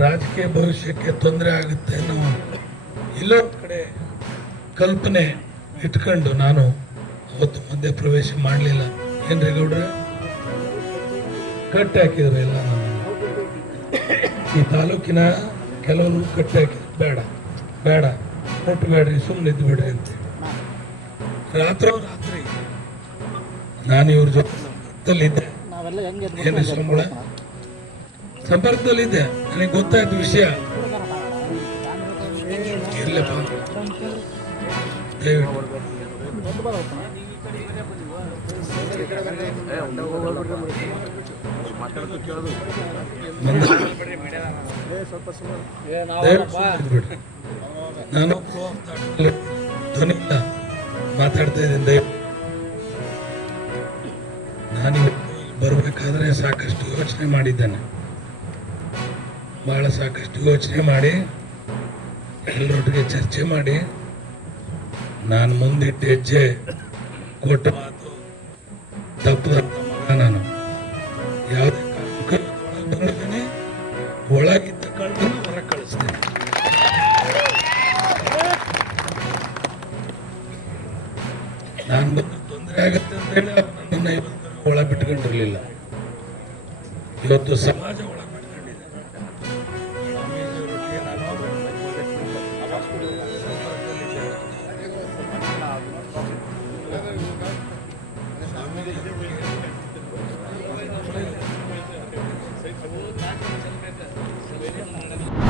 ರಾಜಕೀಯ ಭವಿಷ್ಯಕ್ಕೆ ತೊಂದರೆ ಆಗುತ್ತೆ ಅನ್ನೋ ಇಲ್ಲೊಂದು ಕಡೆ ಕಲ್ಪನೆ ಇಟ್ಕೊಂಡು ನಾನು ಅವತ್ತು ಮಧ್ಯ ಪ್ರವೇಶ ಮಾಡಲಿಲ್ಲ. ಏನ್ರಿ ಗೌಡ್ರೆ, ಕಟ್ಟಿ ಹಾಕಿದ್ರು ಎಲ್ಲ ನನ್ನನ್ನು. ಈ ತಾಲೂಕಿನ ಕೆಲವರು ಕಟ್ಟಿ ಹಾಕಿದ್ರು, ಬೇಡ ಬೇಡ ಮುಟ್ಟಬೇಡ್ರಿ, ಸುಮ್ಮನೆ ಇದ್ದು ಬಿಡ್ರಿ ಅಂತ. ರಾತ್ರಿ ನಾನು ಇವ್ರ ಜೊತೆಲಿದ್ದೆ. ಏನು ಸಂಬಳ ಸಂಪರ್ಕದಲ್ಲಿದ್ದೆ. ನನಗೆ ಗೊತ್ತಾಯ್ತು ವಿಷಯ. ಇರ್ಲಪ್ಪ ದಯವಿಟ್ಟು ನಾನು ಧ್ವನಿ ಮಾತಾಡ್ತಾ ಇದ್ದೀನಿ. ದಯವಿಟ್ಟು ನಾನಿವತ್ತು ಬರಬೇಕಾದ್ರೆ ಸಾಕಷ್ಟು ಯೋಚನೆ ಮಾಡಿದ್ದೇನೆ. ಭಾಳ ಸಾಕಷ್ಟು ಯೋಚನೆ ಮಾಡಿ ಎಲ್ಲರೊಟ್ಟಿಗೆ ಚರ್ಚೆ ಮಾಡಿ ನಾನು ಮುಂದಿಟ್ಟ ಹೆಜ್ಜೆ ಕೊಟ್ಟ ಮಾತು ತಪ್ಪದಂತ ಮಗ ನಾನು. ಯಾವುದೇ ಕಾರಣಕ್ಕೂ ಒಳಗೆ ಬಂದಿದ್ದೀನಿ, ಒಳಗಿದ್ದ ಕಳ್ಳನ್ನು ಹೊರಗೆ ಕಳಿಸ್ತೇನೆ. ನಾನು ಬಂದು ತೊಂದರೆ ಆಗುತ್ತೆ ಅಂತ ಹೇಳಿ ನನ್ನನ್ನು ಇವತ್ತು ಒಳ ಬಿಟ್ಕೊಂಡಿರಲಿಲ್ಲ. ಇವತ್ತು ಸಮಾಜ ಒಳ ಬಿಟ್ಕೊಂಡಿದೆ.